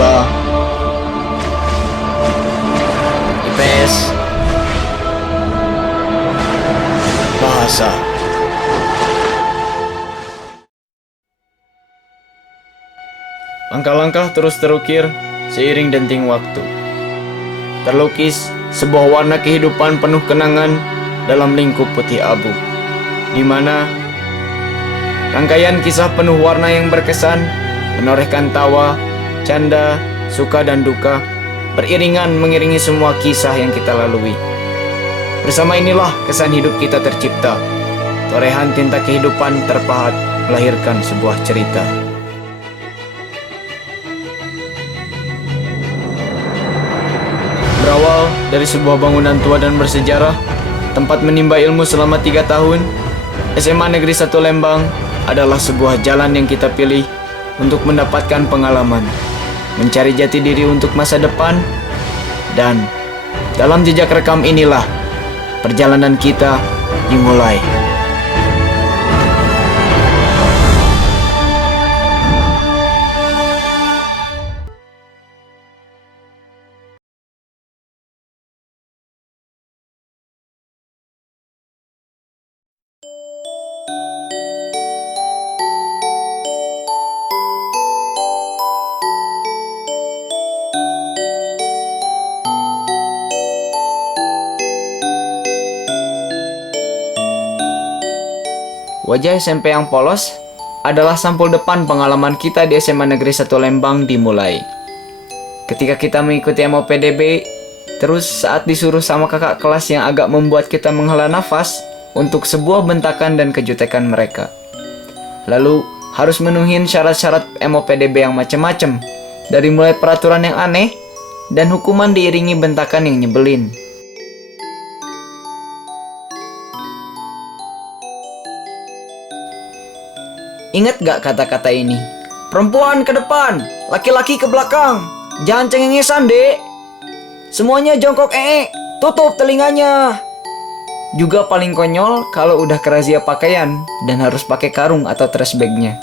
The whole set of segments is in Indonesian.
IPA, IPS, bahasa. Langkah-langkah terus terukir seiring denting waktu. Terlukis sebuah warna kehidupan penuh kenangan dalam lingkup putih abu, di mana rangkaian kisah penuh warna yang berkesan menorehkan tawa, canda, suka dan duka beriringan mengiringi semua kisah yang kita lalui. Bersama inilah kesan hidup kita tercipta. Torehan tinta kehidupan terpahat melahirkan sebuah cerita. Berawal dari sebuah bangunan tua dan bersejarah, tempat menimba ilmu selama 3 tahun, SMA Negeri 1 Lembang adalah sebuah jalan yang kita pilih untuk mendapatkan pengalaman, mencari jati diri untuk masa depan, dan dalam jejak rekam inilah perjalanan kita dimulai. Wajah SMP yang polos adalah sampul depan pengalaman kita di SMA Negeri 1 Lembang dimulai. Ketika kita mengikuti MOPDB, terus saat disuruh sama kakak kelas yang agak membuat kita menghela nafas untuk sebuah bentakan dan kejutekan mereka. Lalu harus menuhin syarat-syarat MOPDB yang macam-macam, dari mulai peraturan yang aneh dan hukuman diiringi bentakan yang nyebelin. Ingat gak kata-kata ini? Perempuan ke depan, laki-laki ke belakang. Jangan cengengesan, dek. Semuanya jongkok tutup telinganya. Juga paling konyol kalau udah kerazia pakaian dan harus pakai karung atau trash bagnya.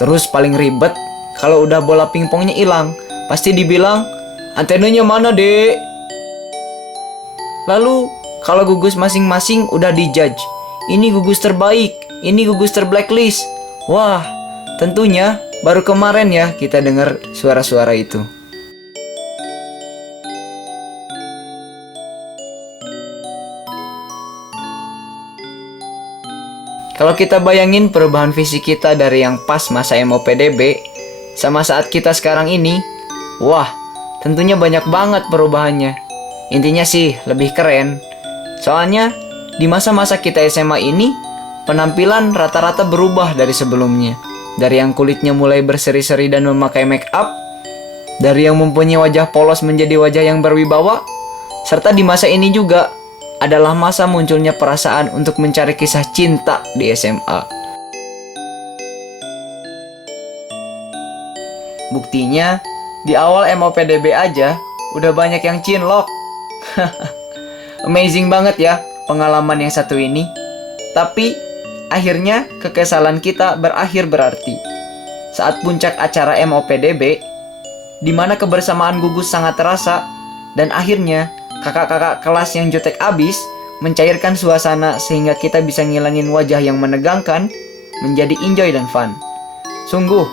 Terus paling ribet kalau udah bola pingpongnya hilang, pasti dibilang, antenanya mana, dek? Lalu kalau gugus masing-masing udah dijudge. Ini gugus terbaik, ini gugus terblacklist. Wah, tentunya baru kemarin ya kita dengar suara-suara itu. Kalau kita bayangin perubahan visi kita dari yang pas masa MOPDB sama saat kita sekarang ini, wah, tentunya banyak banget perubahannya. Intinya sih lebih keren. Soalnya di masa-masa kita SMA ini, penampilan rata-rata berubah dari sebelumnya. Dari yang kulitnya mulai berseri-seri dan memakai make up, dari yang mempunyai wajah polos menjadi wajah yang berwibawa, serta di masa ini juga adalah masa munculnya perasaan untuk mencari kisah cinta di SMA. Buktinya, di awal MOPDB aja udah banyak yang cinlok. Amazing banget ya pengalaman yang satu ini. Tapi akhirnya kekesalan kita berakhir berarti saat puncak acara MOPDB, di mana kebersamaan gugus sangat terasa dan akhirnya kakak-kakak kelas yang jutek abis mencairkan suasana sehingga kita bisa ngilangin wajah yang menegangkan menjadi enjoy dan fun. Sungguh,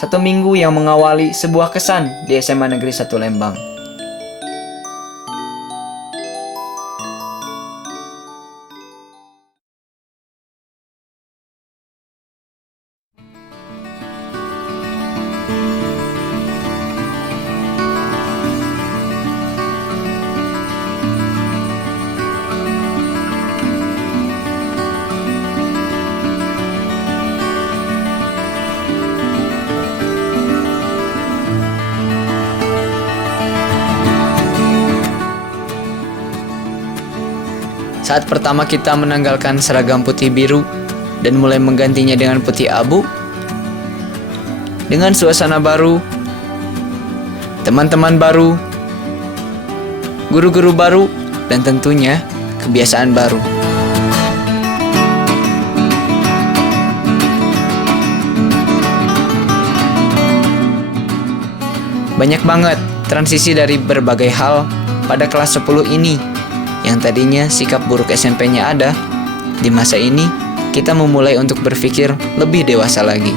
1 minggu yang mengawali sebuah kesan di SMA Negeri 1 Lembang. Saat pertama kita menanggalkan seragam putih biru dan mulai menggantinya dengan putih abu, dengan suasana baru, teman-teman baru, guru-guru baru, dan tentunya kebiasaan baru. Banyak banget transisi dari berbagai hal pada kelas 10 ini. Yang tadinya sikap buruk SMP-nya ada, di masa ini kita memulai untuk berpikir lebih dewasa lagi.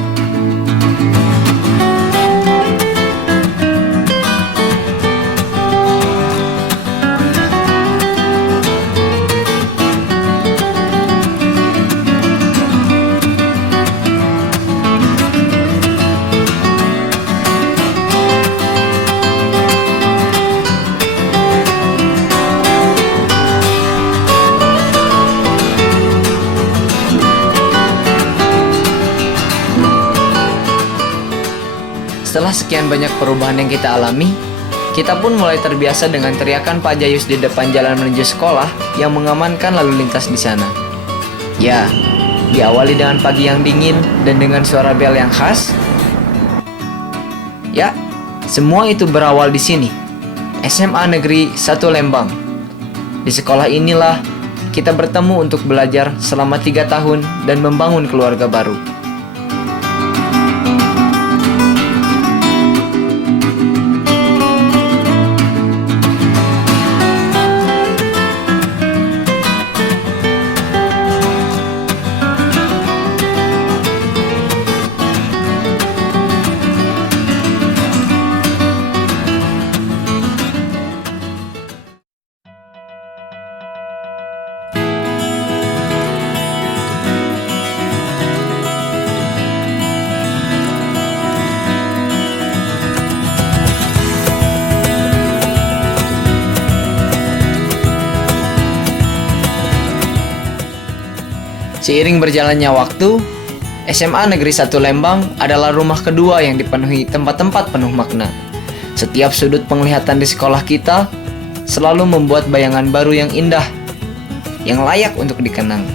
Setelah sekian banyak perubahan yang kita alami, kita pun mulai terbiasa dengan teriakan Pak Jayus di depan jalan menuju sekolah yang mengamankan lalu lintas di sana. Ya, diawali dengan pagi yang dingin dan dengan suara bel yang khas. Ya, semua itu berawal di sini, SMA Negeri 1 Lembang. Di sekolah inilah kita bertemu untuk belajar selama 3 tahun dan membangun keluarga baru. Seiring berjalannya waktu, SMA Negeri 1 Lembang adalah rumah kedua yang dipenuhi tempat-tempat penuh makna. Setiap sudut penglihatan di sekolah kita selalu membuat bayangan baru yang indah, yang layak untuk dikenang.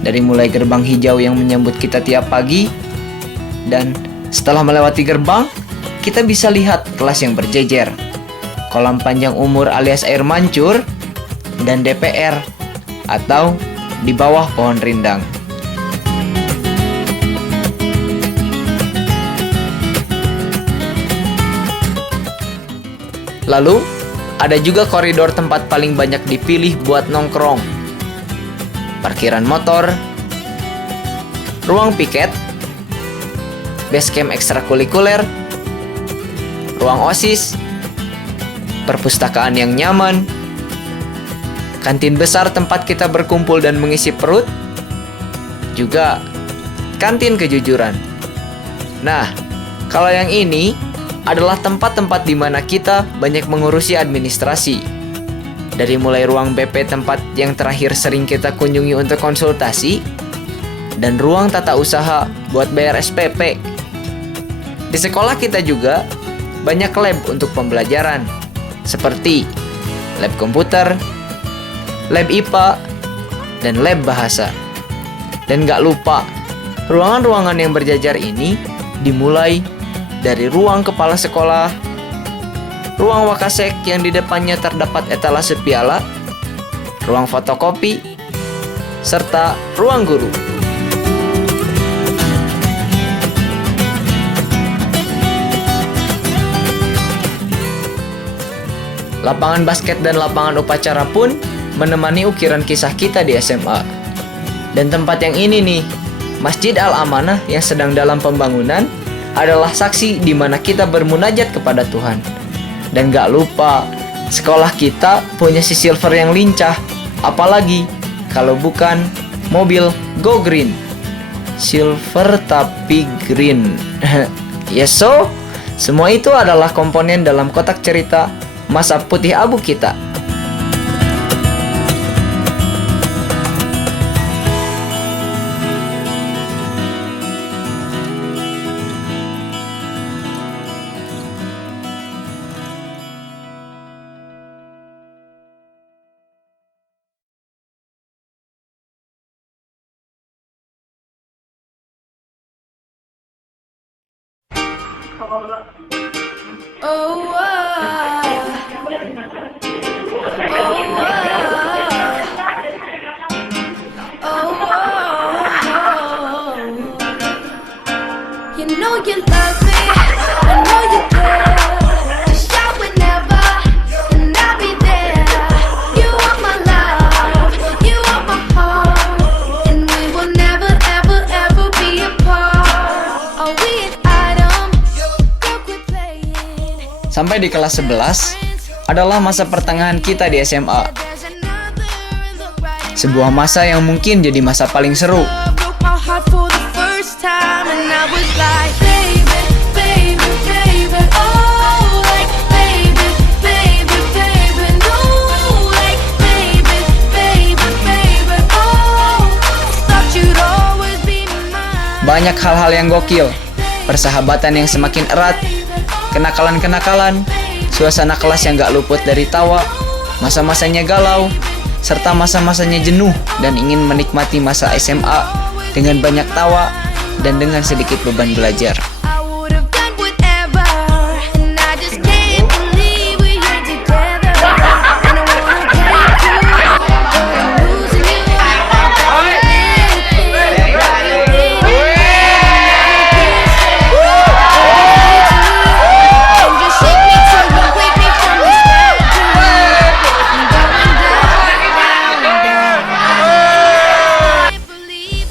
Dari mulai gerbang hijau yang menyambut kita tiap pagi, dan setelah melewati gerbang, kita bisa lihat kelas yang berjejer, kolam panjang umur alias air mancur, dan DPR atau di bawah pohon rindang. Lalu, ada juga koridor tempat paling banyak dipilih buat nongkrong. Parkiran motor, ruang piket, base camp ekstrakurikuler, ruang OSIS, perpustakaan yang nyaman, kantin besar tempat kita berkumpul dan mengisi perut, juga kantin kejujuran. Nah, kalau yang ini adalah tempat-tempat di mana kita banyak mengurusi administrasi. Dari mulai ruang BP tempat yang terakhir sering kita kunjungi untuk konsultasi, dan ruang tata usaha buat bayar SPP. Di sekolah kita juga banyak lab untuk pembelajaran, seperti lab komputer, lab IPA, dan lab bahasa. Dan gak lupa, ruangan-ruangan yang berjajar ini dimulai dari ruang kepala sekolah, ruang wakasek yang di depannya terdapat etalase piala, ruang fotokopi, serta ruang guru. Lapangan basket dan lapangan upacara pun menemani ukiran kisah kita di SMA. Dan tempat yang ini nih, Masjid Al-Amanah yang sedang dalam pembangunan, adalah saksi di mana kita bermunajat kepada Tuhan. Dan gak lupa, sekolah kita punya si Silver yang lincah. Apalagi kalau bukan mobil Go Green. Silver tapi green. Yes, so semua itu adalah komponen dalam kotak cerita masa putih abu kita. You know you love me, I know you do. sampai di kelas 11 adalah masa pertengahan kita di SMA. Sebuah masa yang mungkin jadi masa paling seru. Banyak hal-hal yang gokil, persahabatan yang semakin erat, kenakalan-kenakalan, suasana kelas yang gak luput dari tawa, masa-masanya galau, serta masa-masanya jenuh dan ingin menikmati masa SMA dengan banyak tawa dan dengan sedikit beban belajar.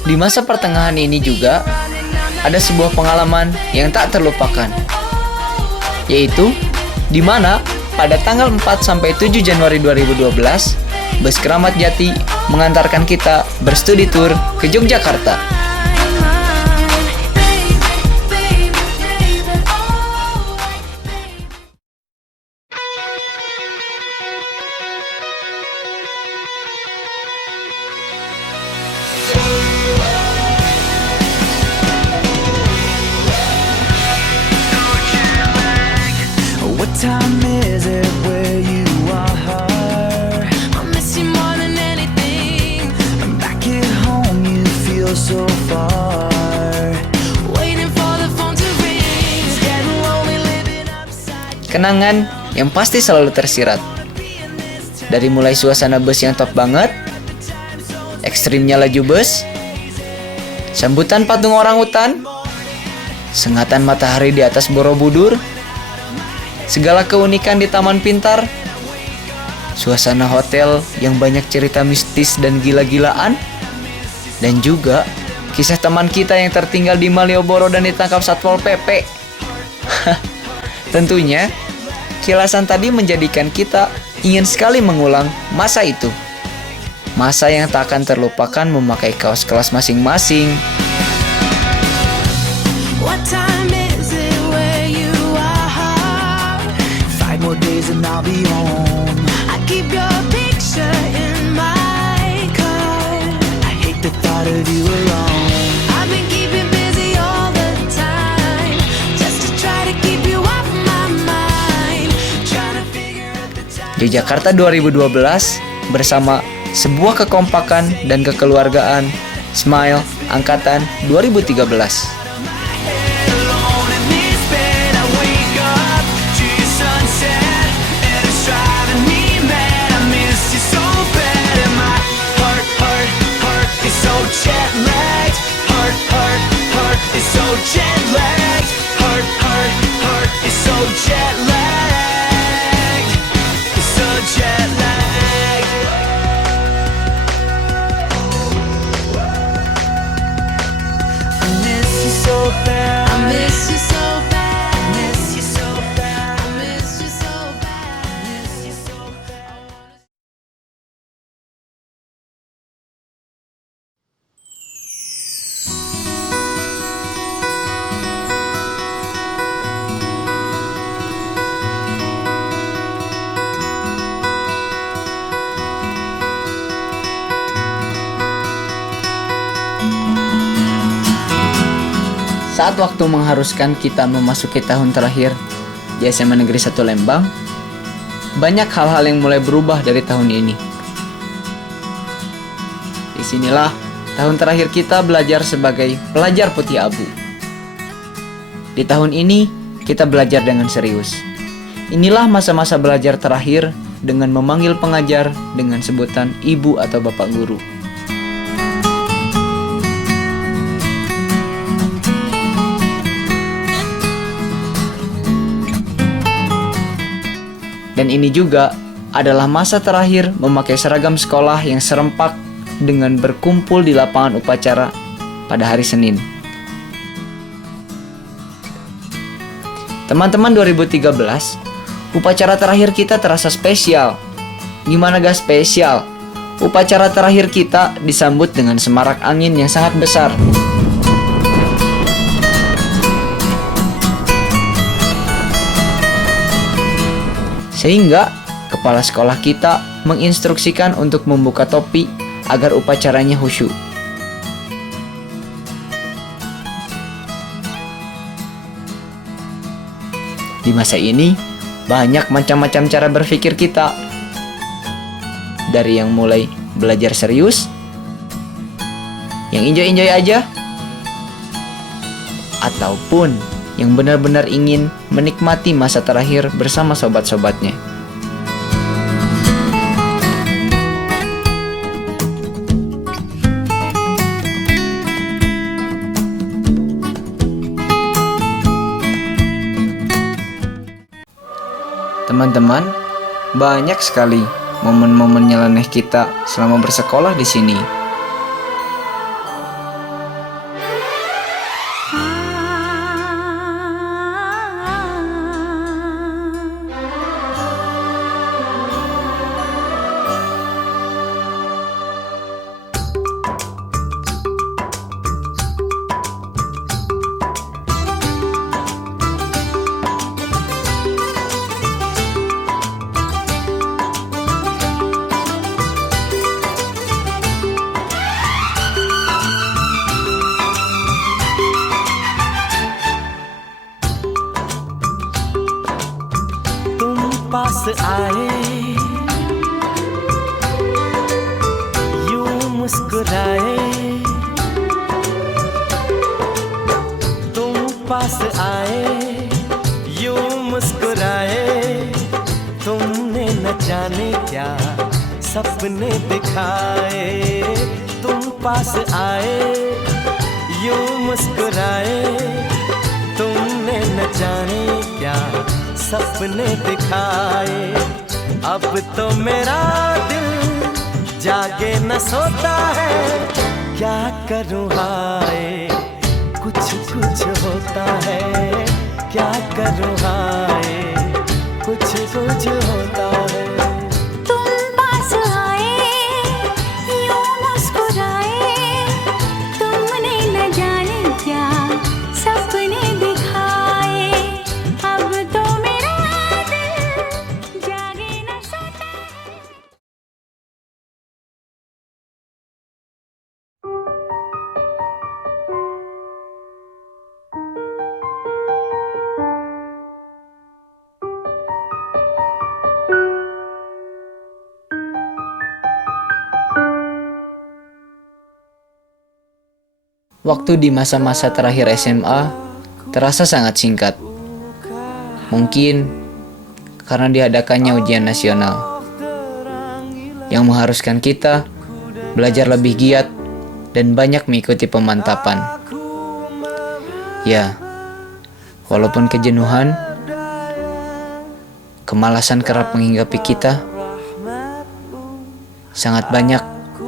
Di masa pertengahan ini juga ada sebuah pengalaman yang tak terlupakan, yaitu di mana pada tanggal 4-7 Januari 2012 bus Keramat Jati mengantarkan kita berstudi tur ke Yogyakarta. Time is it where you are? I miss you more than anything. I'm back at home, you feel so far. Waiting for the phone to ring. It's getting lonely living upside. Kenangan yang pasti selalu tersirat. Dari mulai suasana bus yang top banget, ekstrimnya laju bus, sambutan patung orangutan, sengatan matahari di atas Borobudur, segala keunikan di Taman Pintar, suasana hotel yang banyak cerita mistis dan gila-gilaan, dan juga kisah teman kita yang tertinggal di Malioboro dan ditangkap Satpol PP. Tentunya, kilasan tadi menjadikan kita ingin sekali mengulang masa itu. Masa yang tak akan terlupakan memakai kaos kelas masing-masing. What time is it where you are? 5 more days and I'll be home. I keep your picture in my car. I hate the thought of you alone. I've been keeping busy all the time, just to try to keep you off my mind. Trying to figure out the time. Yogyakarta 2012 bersama sebuah kekompakan dan kekeluargaan. Smile Angkatan 2013. Saat waktu mengharuskan kita memasuki tahun terakhir di SMA Negeri 1 Lembang, banyak hal-hal yang mulai berubah dari tahun ini. Disinilah tahun terakhir kita belajar sebagai pelajar putih abu. Di tahun ini, kita belajar dengan serius. Inilah masa-masa belajar terakhir dengan memanggil pengajar dengan sebutan ibu atau bapak guru. Dan ini juga adalah masa terakhir memakai seragam sekolah yang serempak dengan berkumpul di lapangan upacara pada hari Senin. Teman-teman 2013 Upacara terakhir kita terasa spesial. Gimana gak spesial? Upacara terakhir kita disambut dengan semarak angin yang sangat besar. Sehingga kepala sekolah kita menginstruksikan untuk membuka topi agar upacaranya khusyuk. Di masa ini, banyak macam-macam cara berpikir kita. Dari yang mulai belajar serius, yang enjoy-enjoy aja, ataupun yang benar-benar ingin menikmati masa terakhir bersama sobat-sobatnya. Teman-teman, banyak sekali momen-momen nyeleneh kita selama bersekolah di sini. पास आए यूं मुस्कुराए तुम पास आए यूं मुस्कुराए तुमने न जाने क्या सपने दिखाए तुम पास आए यूं मुस्कुराए तुमने न जाने क्या सपने दिखाए अब तो मेरा दिल जागे न सोता है क्या करूँ हाय कुछ कुछ होता है क्या करूँ हाय कुछ कुछ होता है तुम पास आए यूं मुस्कुराए तुमने न जाने क्या सपने दिखाए अब तो Waktu di masa-masa terakhir SMA terasa sangat singkat. Mungkin karena diadakannya ujian nasional yang mengharuskan kita belajar lebih giat dan banyak mengikuti pemantapan. Ya, walaupun kejenuhan, kemalasan kerap menghinggapi kita, sangat banyak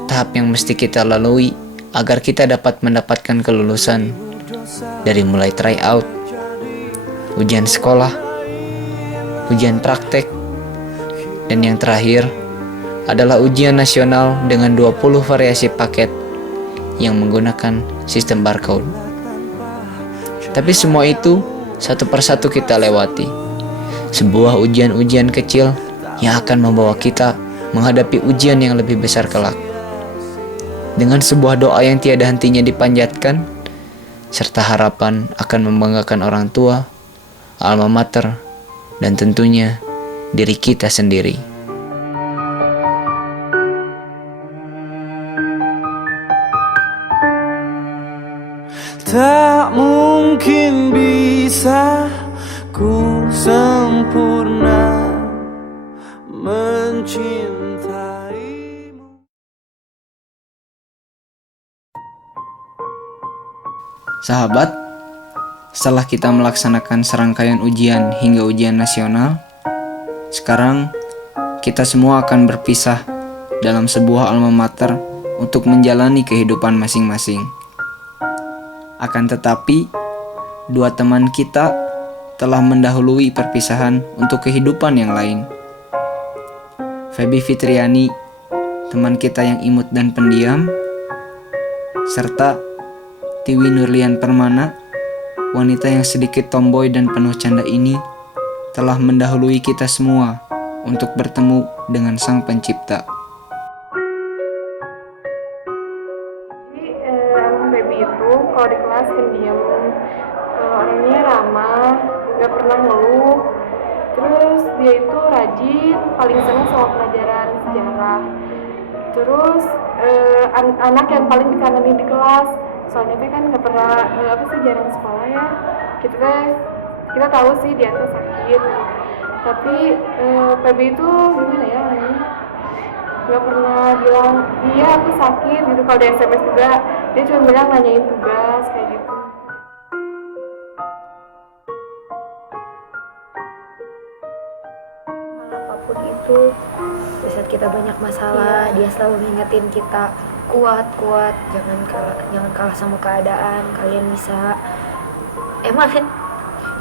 tahap yang mesti kita lalui agar kita dapat mendapatkan kelulusan, dari mulai tryout, ujian sekolah, ujian praktek, dan yang terakhir adalah ujian nasional dengan 20 variasi paket yang menggunakan sistem barcode. Tapi semua itu satu persatu kita lewati. Sebuah ujian-ujian kecil yang akan membawa kita menghadapi ujian yang lebih besar kelak. Dengan sebuah doa yang tiada hentinya dipanjatkan, serta harapan akan membanggakan orang tua, alma mater, dan tentunya diri kita sendiri. Tak mungkin bisa ku sempurna mencintaimu. Sahabat, setelah kita melaksanakan serangkaian ujian hingga ujian nasional, sekarang kita semua akan berpisah dalam sebuah alma mater untuk menjalani kehidupan masing-masing. Akan tetapi, dua teman kita telah mendahului perpisahan untuk kehidupan yang lain. Feby Fitriani, teman kita yang imut dan pendiam, serta Tiwi Nurlian Permana, wanita yang sedikit tomboy dan penuh canda ini, telah mendahului kita semua untuk bertemu dengan Sang Pencipta. Emang baby itu kalau di kelas pendiam, orangnya ramah, nggak pernah ngeluh. Terus dia itu rajin, paling senang sama pelajaran sejarah. Terus anak yang paling dikangenin di kelas, soalnya dia kan nggak pernah jarang sekolah ya. Kita tahu sih dia tuh sakit, tapi PB itu gimana ya, nggak pernah bilang iya aku sakit gitu. Kalau di SMS juga dia cuma bilang nanyain tugas kayak gitu. Apapun itu, di saat kita banyak masalah, dia selalu ngingetin kita kuat, jangan kalah sama keadaan, kalian bisa. Emang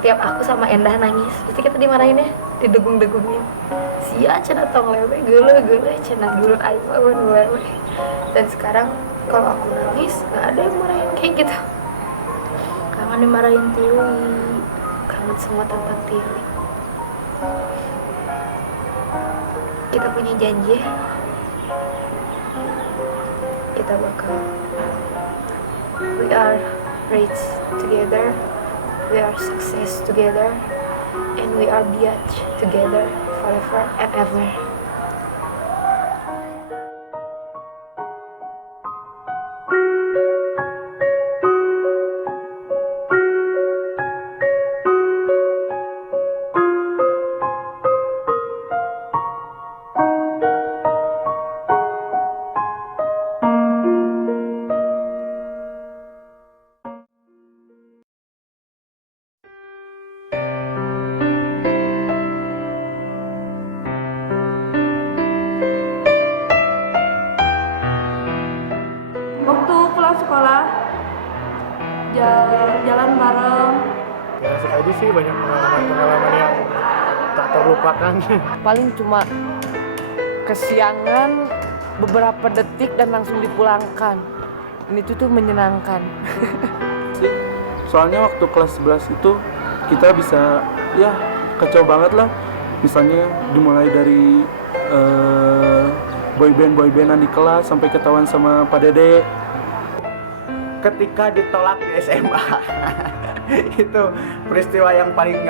tiap aku sama Endah nangis, pasti kita dimarahin ya, didegung-degungin. Sia cenah tong lewe, geule cenah dulur aing mah lewe. Dan sekarang kalau aku nangis, nggak ada yang marahin kayak gitu. Kangen dimarahin Tiwi, kangen semua tentang Tiwi. Kita punya janji ya, kita bakal we are rich together, we are success together, and we are biatch together forever and ever. Waktu pulang sekolah, jalan bareng. Ya asik aja sih, banyak pengalaman yang tak terlupakan. Paling cuma kesiangan beberapa detik dan langsung dipulangkan. Dan itu tuh menyenangkan. Soalnya waktu kelas 11 itu kita bisa ya kacau banget lah. Misalnya dimulai dari boybandan di kelas sampai ketahuan sama Pak Dede. Ketika ditolak di SMA itu peristiwa yang paling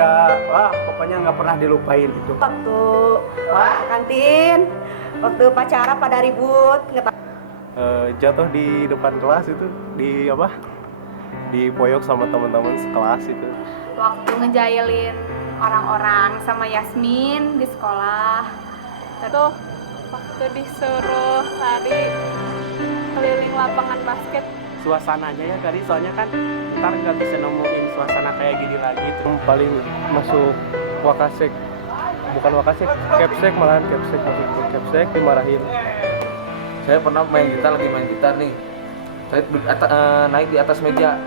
pokoknya nggak pernah dilupain itu. Waktu kantin, waktu pacara pada ribut, Jatuh di depan kelas itu, dipoyok sama teman-teman sekelas itu. Waktu ngejailin orang-orang sama Yasmin di sekolah. Terus waktu disuruh lari keliling lapangan basket. Suasananya ya kali, soalnya kan ntar nggak bisa nemuin suasana kayak gini lagi. Terus paling masuk wakasek, bukan wakasek, capsek malahan, capsek masuk capsek dimarahin. Saya pernah lagi main gitar nih. Saya naik di atas meja.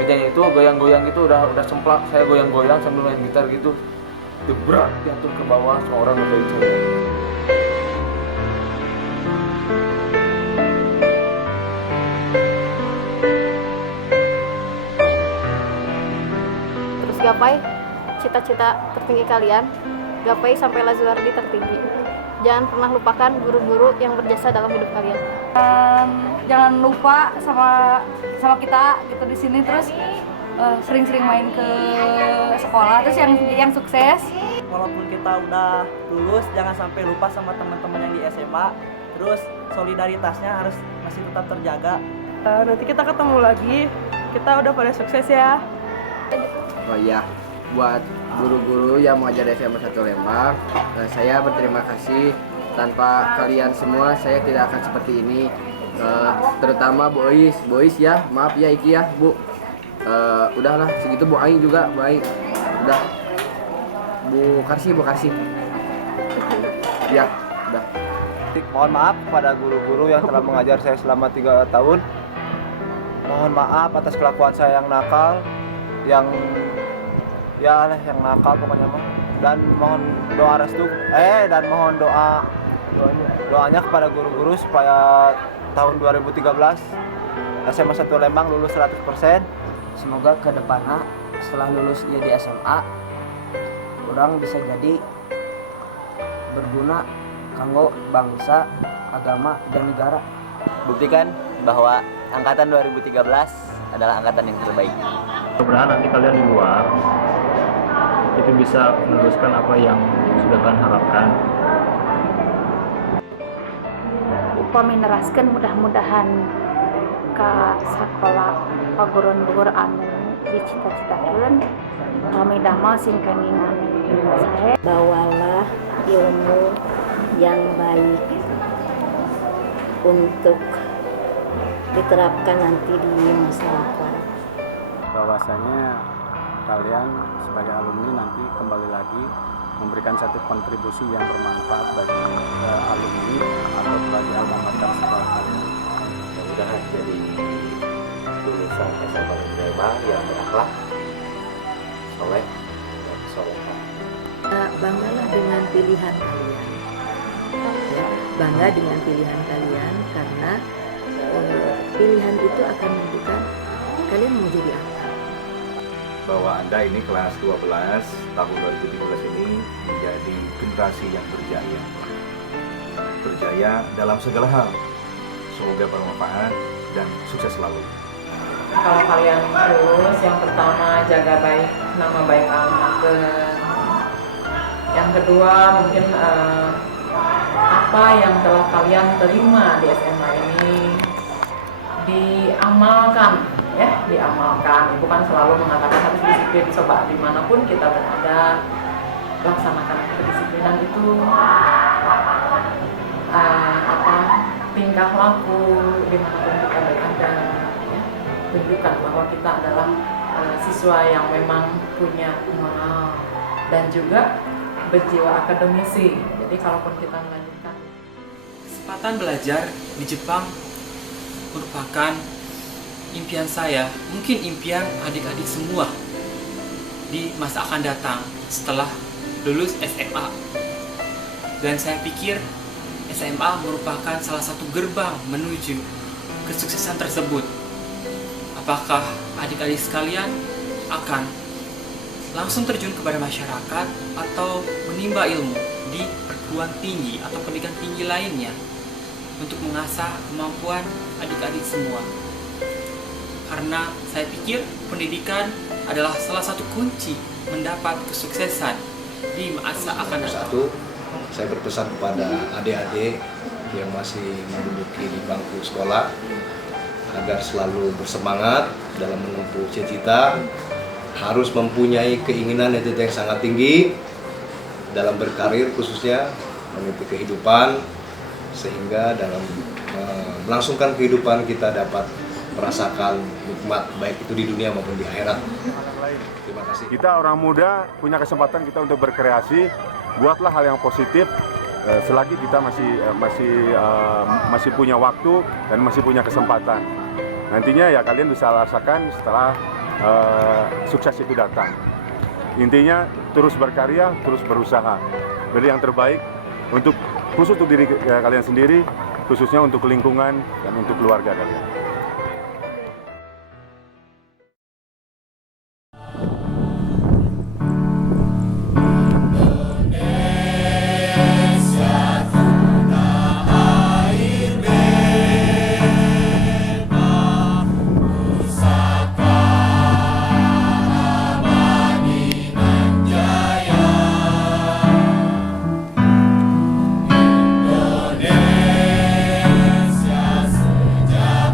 Mejanya itu goyang-goyang gitu, udah semplak. Saya goyang-goyang sambil main gitar gitu. Jebrak jatuh ke bawah, seorang ngejain saya. Terus gapai cita-cita tertinggi kalian, gapai sampailah Zuardi tertinggi. Jangan pernah lupakan guru-guru yang berjasa dalam hidup kalian. Jangan lupa sama kita gitu di sini, terus sering-sering main ke sekolah, terus yang sukses. walaupun kita udah lulus, jangan sampai lupa sama teman-teman yang di SMA. Terus solidaritasnya harus masih tetap terjaga. Nanti kita ketemu lagi, kita udah pada sukses ya. Oh iya, buat guru-guru yang mengajar di SMA 1 Lembang, saya berterima kasih. Tanpa kalian semua saya tidak akan seperti ini. Terutama Bois ya, maaf ya Iki ya Bu. Udahlah segitu Bu Aing juga, baik. Udah. Bu Karsi. Ya, udah. Mohon maaf pada guru-guru yang telah mengajar saya selama 3 tahun. Mohon maaf atas kelakuan saya yang nakal, yang ya yang nakal pokoknya mah. Dan mohon doa restu dan mohon doanya kepada guru-guru supaya tahun 2013 SMA 1 Lembang lulus 100%. Semoga ke depannya setelah lulus jadi SMA orang bisa jadi berguna kanggo bangsa, agama, dan negara. Buktikan bahwa angkatan 2013 adalah angkatan yang terbaik. Mudah-mudahan nanti kalian di luar itu bisa meneruskan apa yang sudah kalian harapkan. Upami neraskeun mudah-mudahan ke sekolah paguron-gugur anu dicita-citakeun rame damel sing kanginan sae. Bawalah ilmu yang baik untuk diterapkan nanti di masyarakat. Bahwasanya kalian sebagai alumni nanti kembali lagi memberikan satu kontribusi yang bermanfaat bagi alumni atau bagi alma mater sekolah kalian. Mudah-mudahan jadi lulusan SMA Lembang yang berakhlak, soleh, dan soleha. Banggalah dengan pilihan kalian. Ya, bangga dengan pilihan kalian karena pilihan itu akan menentukan kalian mau jadi apa. Bahwa Anda ini kelas 12 tahun 2017 ini menjadi generasi yang berjaya. Berjaya dalam segala hal. Semoga bermanfaat dan sukses selalu. Kalau kalian lulus, yang pertama jaga baik nama baik alma mater. Yang kedua mungkin apa yang telah kalian terima di SMA ini diamalkan, ya, diamalkan. Ibu kan selalu mengatakan harus disiplin, coba dimanapun kita berada, laksanakan kedisiplinan itu. Tingkah laku dimanapun kita berada, ya, tunjukkan bahwa kita adalah siswa yang memang punya moral dan juga berjiwa akademisi. Jadi kalaupun kita melanjutkan kesempatan belajar di Jepang merupakan impian saya, mungkin impian adik-adik semua di masa akan datang setelah lulus SMA. Dan saya pikir SMA merupakan salah satu gerbang menuju kesuksesan tersebut. Apakah adik-adik sekalian akan langsung terjun kepada masyarakat atau menimba ilmu di perguruan tinggi atau pendidikan tinggi lainnya untuk mengasah kemampuan adik-adik semua? Karena saya pikir pendidikan adalah salah satu kunci mendapat kesuksesan di masa akan datang. Saya berpesan kepada adik-adik yang masih menduduki di bangku sekolah agar selalu bersemangat dalam menempuh cita-cita, harus mempunyai keinginan yang sangat tinggi dalam berkarir, khususnya meniti kehidupan, sehingga dalam melangsungkan kehidupan kita dapat merasakan nikmat baik itu di dunia maupun di akhirat. Terima kasih. Kita orang muda punya kesempatan kita untuk berkreasi. Buatlah hal yang positif selagi kita masih punya waktu dan masih punya kesempatan. Nantinya ya kalian bisa rasakan setelah sukses itu datang. Intinya terus berkarya, terus berusaha. Beri yang terbaik khusus untuk diri kalian sendiri, khususnya untuk lingkungan dan untuk keluarga kalian. Indonesia sejak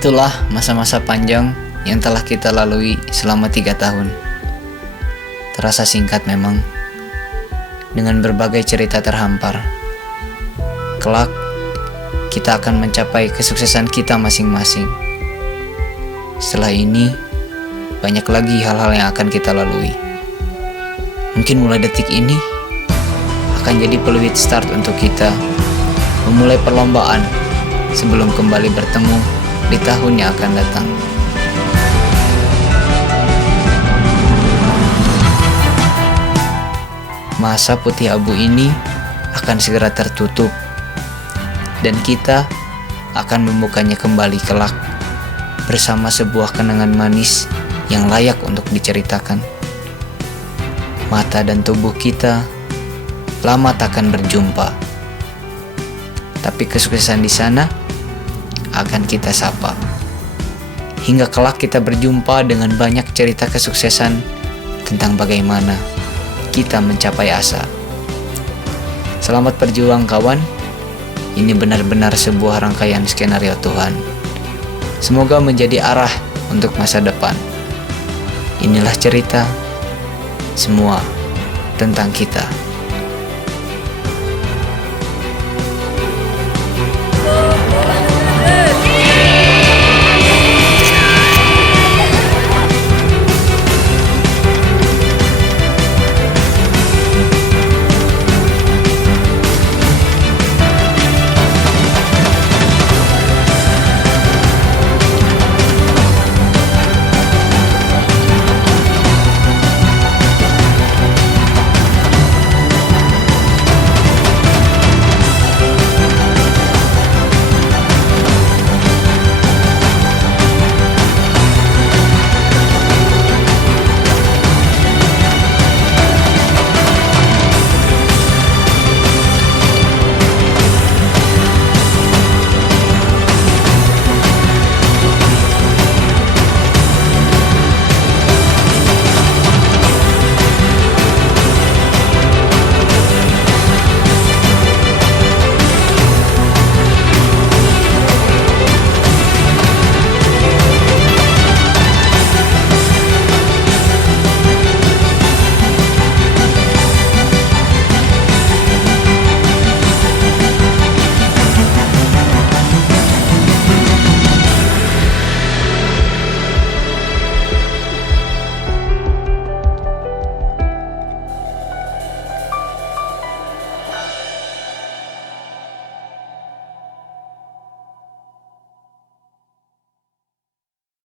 Itulah masa-masa panjang yang telah kita lalui selama 3 tahun. Terasa singkat memang, dengan berbagai cerita terhampar. Kelak, kita akan mencapai kesuksesan kita masing-masing. Setelah ini, banyak lagi hal-hal yang akan kita lalui. Mungkin mulai detik ini akan jadi peluit start untuk kita memulai perlombaan sebelum kembali bertemu di tahun yang akan datang. Masa putih abu ini akan segera tertutup dan kita akan membukanya kembali kelak bersama sebuah kenangan manis yang layak untuk diceritakan. Mata dan tubuh kita lama takkan berjumpa, tapi kesuksesan di sana akan kita sapa. Hingga kelak kita berjumpa dengan banyak cerita kesuksesan tentang bagaimana kita mencapai asa. Selamat berjuang kawan. Ini benar-benar sebuah rangkaian skenario Tuhan. Semoga menjadi arah untuk masa depan. Inilah cerita semua tentang kita.